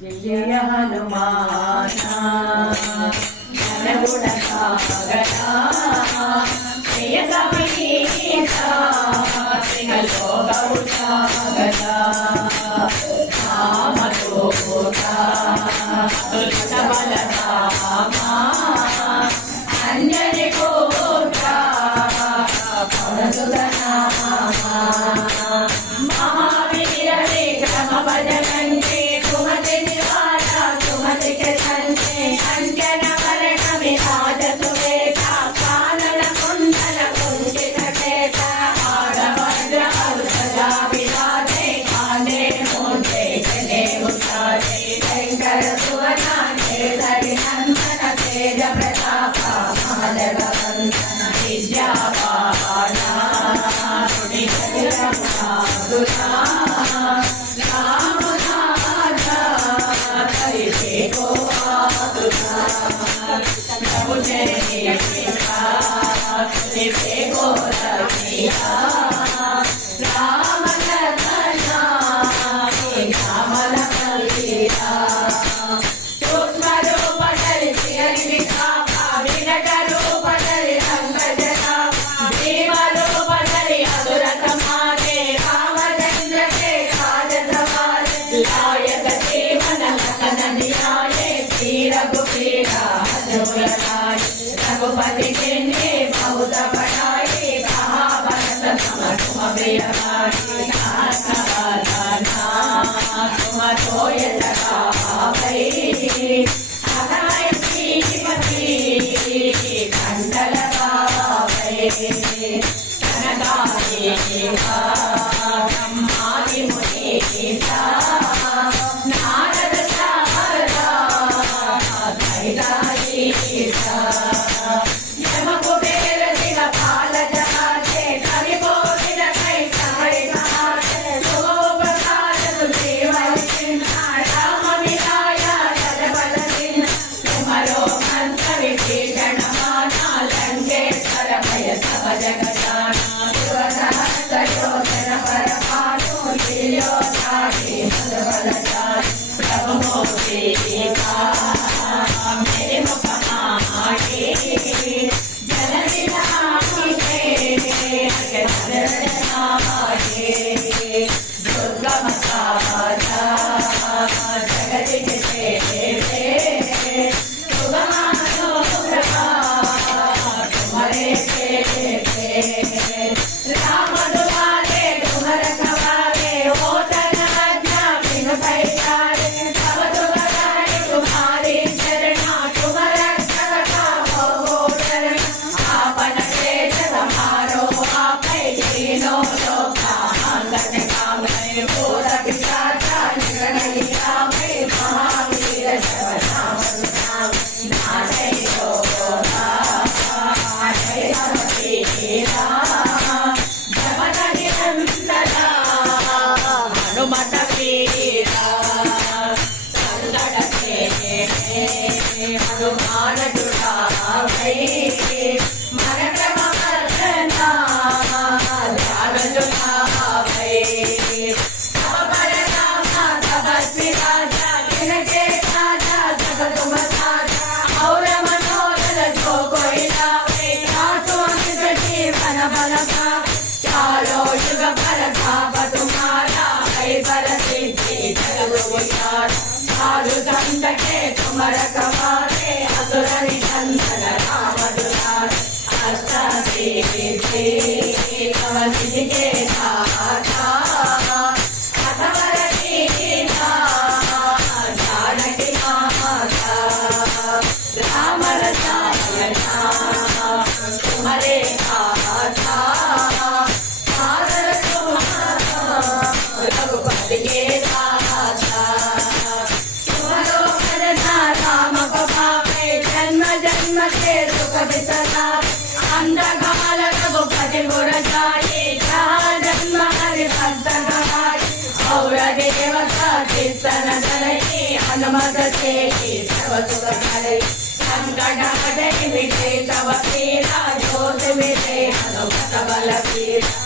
జయ హనుమానా జ్ఞానగుణ సాగరా జయ సమీతా త్రిలోక ఉజాగరా రామదూతా దుష్ట బలరామా అంజని పుత్రా పవనసుతనామా महावीर विक्रम बजरंगे सुमति निवास सुमति के संचे अंजन वरण विराज सुवेशा कानन कुंडल कुंचित केसा हार वज्र औषधा विराजे कांधे मूंढे जने उठाजे शंकर सुवना केसरी नंदन तेज प्रताप महादेव वंदन विद्यावाना राम राजा हरि को प्रभु जय को रखिया राम लखना राम लखिया सूक्ष्म रूप धरि सियहि दिखावा विकट रूप धरि अंगद जावा भीम रूप धरि असुर संहारे रामचंद्र के काज सवारे लायक जीवन लखन जियाए श्री रघुबीरा हरषि लाए रघुपति कीन्हे बहुत बड़ाई कहा भरत सम तुम प्रिय भाई तुम सोय सगावै हराय श्रीपति कंडल गावै कनकादिका ब्रह्मादि मुनीसा नारद शारदा दैताधीशा यम कुबेर दिगपाल जहाते कवि कोकिल कैकेयी कहाते शुभोपकार सुग्रीव सिंहा राम मिलाया सजबल सिंह तुम्हारो मंत्र विभीषण माना लंकेश्वर भय सब जग जाना प्रभु मेरे मुखमागे जल दुर्गम काजा जगत तुम्हारे राम दुआरे तुम रखवारे हो तनज्ञा बिनु पैसारे सब दुआरे तुम्हारी शरणा तुम रक्षक हो शरण आपन तेज समारो आपै तीनों लोका अंगन कामय भूत पिशाचा निकटहि आवै महावीर जब नाम सुनाम नासै रोगा जय हनुमतीरा हनुमत वीरा संकट से हनुमान छुड़ावै मन क्रम मर्दना ध्यान जुटावै सब पर रामा तपस्वी राजा जिनके साजा सब तुम साजा और मनोरथ जो कोई लावे आंसू अंकित जीवन बल पावे चारों युग पर भाव तुम्हारा है पर सिद्धि जग विचार साधु संत के तुम रखवारे असुर निकंदन राम दुलारे अष्टसिद्धि नवनिधि के दाता अठवर कीना जानकी माता राम रसायना तुम्हारे आता रघुपति के दाता तुम्हारो भजना राम को पावे जन्म जन्म के सुख बिसरावे अंधकाल रघुपति गुण जाए जहाँ जन्म हरि भक्त गवाए और देवता कीर्तन धरई हनुमत से सब सुख करई संकट हटई मिटे सब पीरा ज्योत मिटे हनुमत बल पीरा